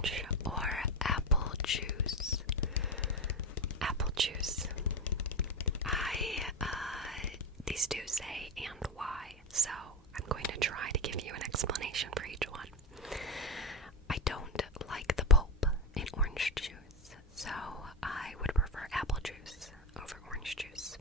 orange or apple juice? Apple juice. These do say and why, so I'm going to try to give you an explanation for each one. I don't like the pulp in orange juice, so I would prefer apple juice over orange juice.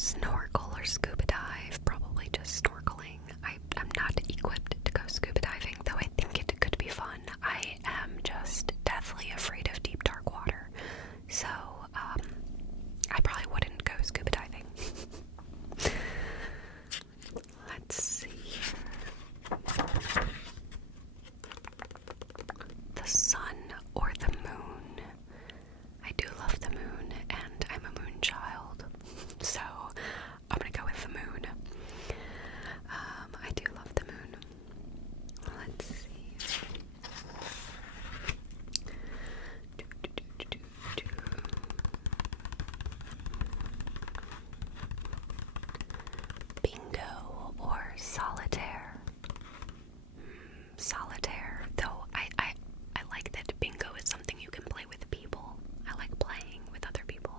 snorkel or scuba dive, probably just snorkeling. I'm not equipped to go scuba diving, though I think it could be fun. I am just deathly afraid of deep, dark water, so I probably wouldn't go scuba diving. Let's see. The sun or the moon? I do love the moon, and I'm a moon child, so I'm gonna go with the moon. I do love the moon. Let's see. Bingo or solitaire? Solitaire, though I like that bingo is something you can play with people. I like playing with other people.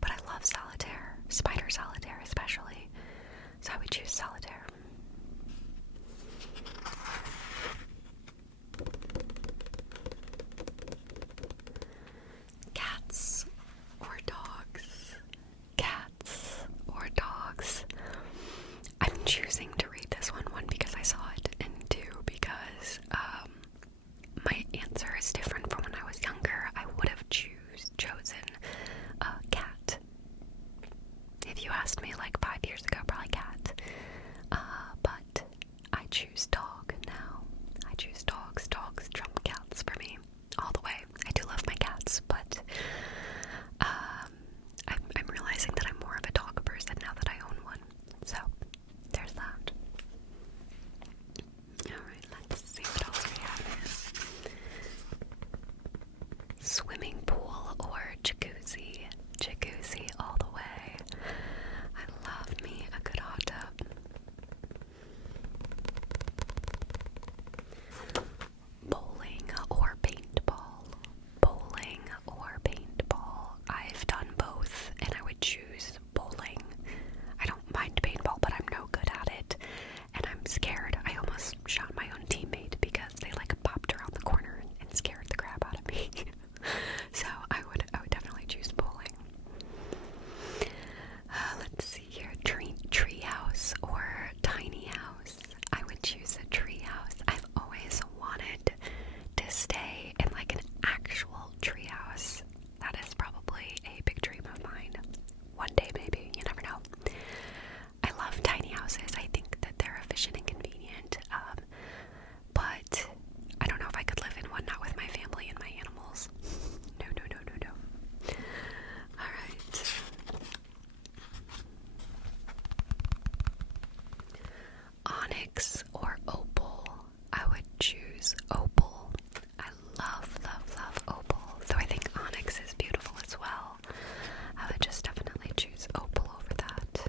But I love solitaire, spider solitaire especially. So I would choose solitaire. Cats or dogs? Cats or dogs? I'm choosing to read this one because I saw it, and two because my answer is different from when I was younger. I would have chosen a cat. If you asked me like 5 years ago, probably cat. But I choose dog now. I choose dogs. Dogs trump cats for me all the way. I do love my cats, but I'm realizing that I'm more of a dog person now that I own one. So there's that. Alright, let's see what else we have here. Swimming pool or jacuzzi? Jacuzzi all the way. I love me a good hot tub. Bowling or paintball? Bowling or paintball? I've done both, and I would choose bowling. I don't mind paintball, but I'm no good at it, and I'm scared. I almost shot my own teammate because they like popped around the corner and scared the crap out of me. So I would definitely choose bowling. Let's see here. Tree house or tiny house? I would choose a tree house. I've always wanted to stay in like an actual tree house. That is probably a big dream of mine. One day maybe, you never know. I love tiny houses. I think that they're efficient and convenient. But I don't know if I could live in one, not with my family and my animals. No. Alright. Onyx or opal? I would choose opal. I love opal. Though I think onyx is beautiful as well. I would just definitely choose opal over that.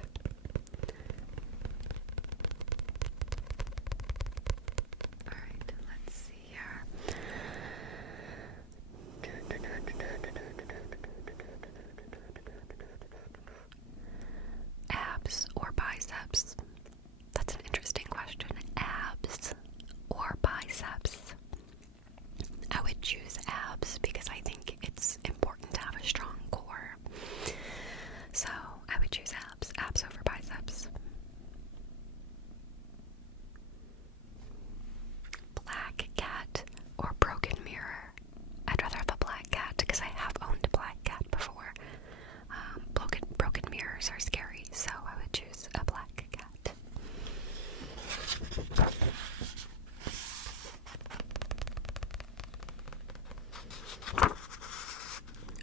Alright, let's see here. Abs or biceps? That's an interesting question. Abs or biceps? I would choose abs because I think it's important to have a strong core. So I would choose abs. Abs over biceps. Black cat or broken mirror? I'd rather have a black cat because I have owned a black cat before. Broken mirrors are scary, so I would choose a black cat.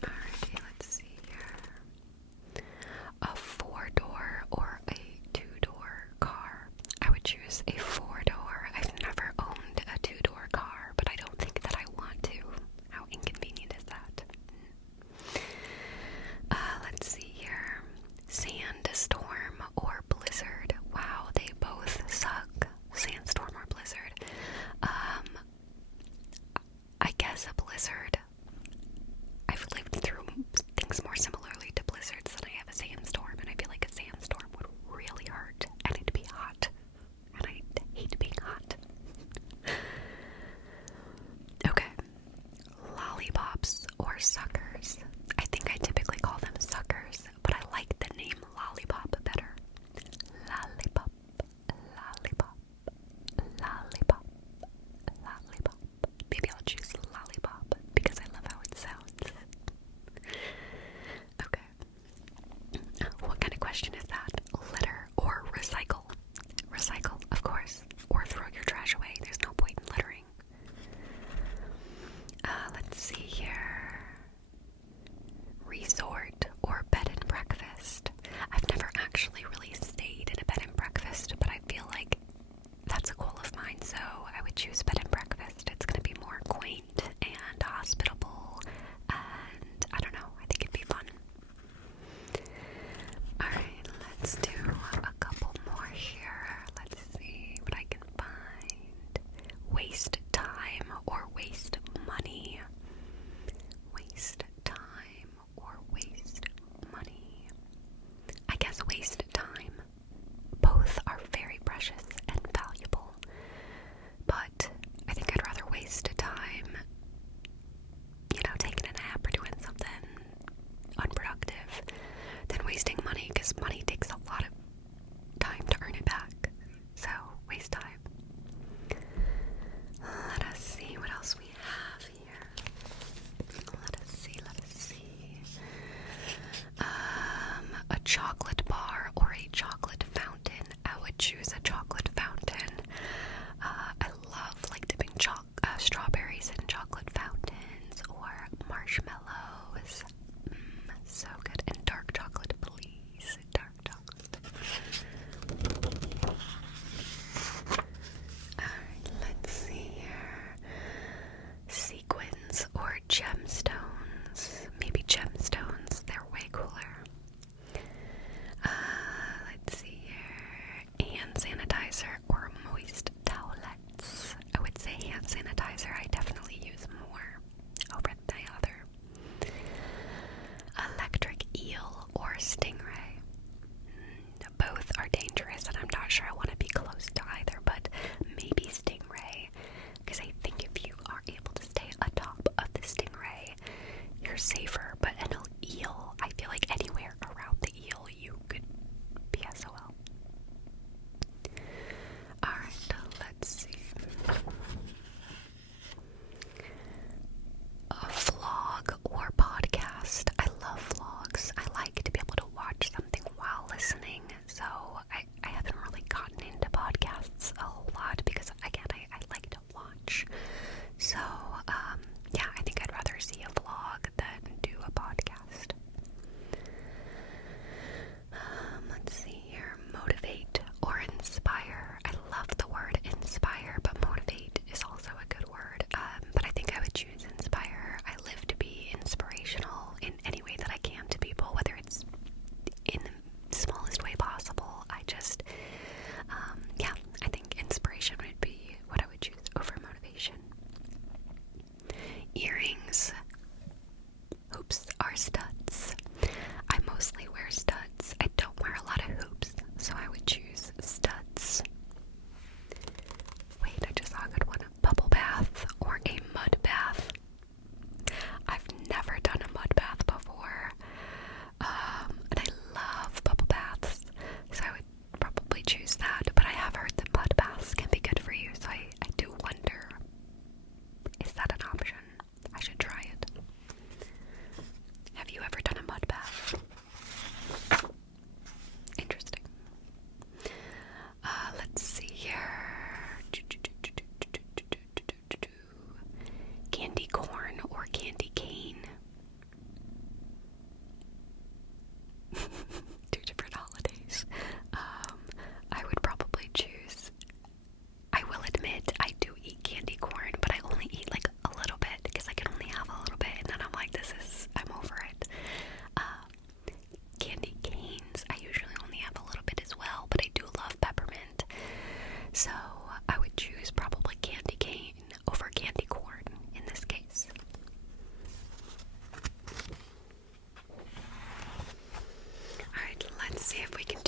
Alrighty, let's see here. A 4-door or a 2-door car? I would choose a 4-door. I've never owned a 2-door car, but I don't think that I want to. How inconvenient is that? Let's see here. Sand chocolate bar or a chocolate fountain, I would choose a chocolate fountain. I love like dipping strawberries in chocolate fountains or marshmallows. So good. And dark chocolate, please. Dark chocolate. Alright, let's see here. Sequins or gemstones. Maybe gemstones. They're way cooler. Let's see here. Hand sanitizer or moist towelettes. I would say hand sanitizer. I definitely use more over the other. Electric eel or stingray. Both are dangerous, and I'm not sure I want to be close to either, but maybe stingray, because I think if you are able to stay atop of the stingray, you're safer. But an eel, I feel like anywhere around the eel, you could be SOL. Alright, let's see. A vlog or podcast. I love vlogs. I like to be able to watch something while listening, so I haven't really gotten into podcasts a whole lot because, again, I like to watch. So, yeah, I think I'd rather see a vlog than do a podcast. Let's see here. Motivate or inspire. I love the word inspire, but motivate is also a good word. But I think I would choose inspire. I live to be inspirational in any way that I can to people, whether it's in the smallest way possible. Yeah, I think inspiration would be what I would choose over motivation. Earrings. Hoops are studs. I mostly wear studs. I don't wear a lot of hoops, so I would choose studs. Wait, I just saw a good one. Bubble bath or a mud bath. I've never done a mud bath before, and I love bubble baths, so I would probably choose that. But I have heard that mud baths can be good for you, so I do wonder, is that an option? I should try it. Have you ever done a mud bath? Interesting. Let's see here. Candy corn or candy cane. Two different holidays. I would probably choose. I will admit I do eat candy corn, but I only eat like a little bit because I can only have a little bit, and then I'm like, I'm over it. Candy canes, I usually only have a little bit as well, but I do love peppermint. So I would choose probably candy cane over candy corn in this case. Alright, let's see if we can